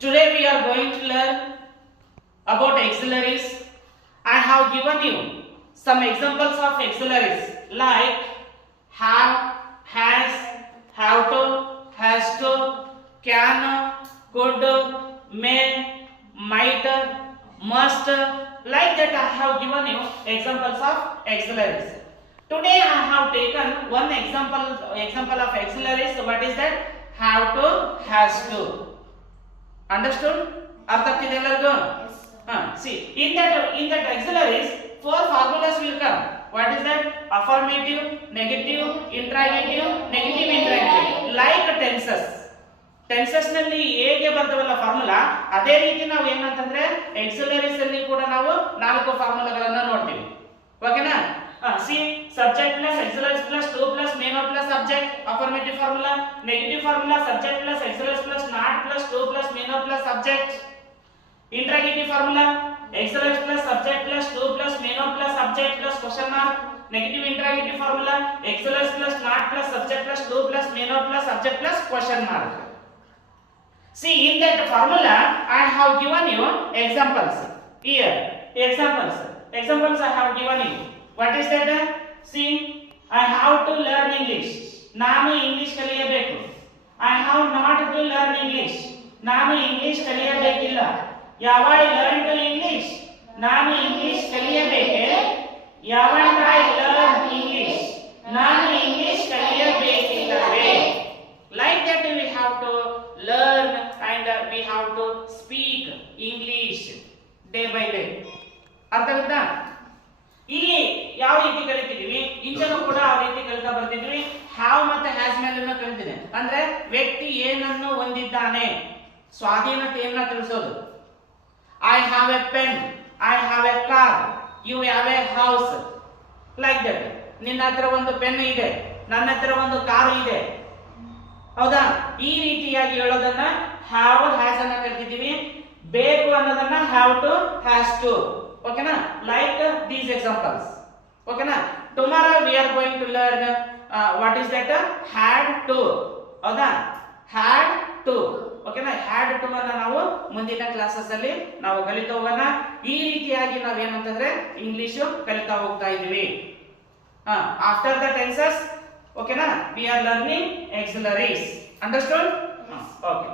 Today we are going to learn about auxiliaries. I have given you some examples of auxiliaries like have, has, have to, has to, can, could, may, might, must. Like that I have given you examples of auxiliaries. Today I have taken one example of auxiliaries. What is that? Have to, has to. Understood? ಅರ್ಥ ಆಗ್ತಿದೆ ಎಲ್ಲರಿಗೂ? See, in that auxiliaries, four formulas will come. What is that? Affirmative, negative, interrogative, negative interrogative. Like tenses. Tenses ನಲ್ಲಿ ಹೇಗೆ ಬರ್ತವಲ್ಲ formula ಅದೇ ರೀತಿ ನಾವು ಏನಂತಂದ್ರೆ auxiliaries ಅಲ್ಲಿ ಕೂಡ ನಾವು ನಾಲ್ಕು ಫಾರ್ಮುಲಾಗಳನ್ನ ನೋಡ್ತೀವಿ. ಓಕೆನಾ? See, subject plus auxiliaries plus to plus main plus subject, affirmative formula, negative formula, subject plus auxiliaries plus not plus to plus main plus subject, interrogative formula, auxiliaries plus subject plus to plus main plus subject plus question mark, negative interrogative formula, auxiliaries plus not plus subject plus to plus main plus subject plus question mark. See, in that formula I have given you examples. Here examples I have given you. What is that? See, I have to learn English. ನಾನು English ಕಲಿಯಬೇಕು. I have not to learn English. ನಾನು English ಕಲಿಯಬೇಕಿಲ್ಲ. ಯಾವಾಗ learn to English? ನಾನು English ಕಲಿಯಬೇಕೆ? ಯಾವಾಗ I learn English? ನಾನು English ಕಲಿಯಬೇಕಿಲ್ಲವೇ? Like that we have to learn and we have to speak English day by day. ಅರ್ಥ ಆಗುತ್ತಾ? ಇಲ್ಲಿ ಯಾವ ರೀತಿ ಕಲಿತಿದೀವಿ ಇಂದನೂ ಕೂಡ ಆ ರೀತಿ ಕಲಿತಾ ಬರ್ತಿದ್ವಿ. ಹ್ಯಾವ್ ಮತ್ತೆ ಹ್ಯಾಸ್ ಮೇಲೂ ಕಲಿತಿದೆ ಅಂದ್ರೆ ವ್ಯಕ್ತಿ ಏನನ್ನು ಹೊಂದಿದ್ದಾನೆ ಸ್ವಾಧೀನತೆಯನ್ನ ತಿಳಿಸೋದು. I have a pen, I have a car, you have a house. Like that. ನಿನ್ನ ಹತ್ರ ಒಂದು ಪೆನ್ ಇದೆ, ನನ್ನ ಹತ್ರ ಒಂದು ಕಾರು ಇದೆ, ಹೌದಾ? ಈ ರೀತಿಯಾಗಿ ಹೇಳೋದನ್ನ ಹ್ಯಾವ್ ಹ್ಯಾಸ್ ಅನ್ನ ಕಲಿತಿದ್ದೀವಿ. ಬೇಕು ಅನ್ನೋದನ್ನ ಹ್ಯಾವ್ ಟು ಹ್ಯಾಸ್ ಟು. ಓಕೆನಾ? Like these examples. ಓಕೆನಾ? Tomorrow we are going to learn what is that? Had to. ಹೌದಾ? Had to. ಓಕೆನಾ? ಹ್ಯಾಡ್ ಟು ಅನ್ನ ನಾವು ಮುಂದಿನ ಕ್ಲಾಸಸ್ ಅಲ್ಲಿ ನಾವು ಕಲಿತಾ ಹೋಗೋಣ. ಈ ರೀತಿಯಾಗಿ ನಾವು ಏನಂತಂದ್ರೆ ಇಂಗ್ಲಿಷ್ ಕಲಿತಾ ಹೋಗ್ತಾ ಇದೀವಿ. ಆಫ್ಟರ್ ದ ಟೆನ್ಸಸ್, ಓಕೆನಾ, we are learning auxiliaries. Understood? Okay.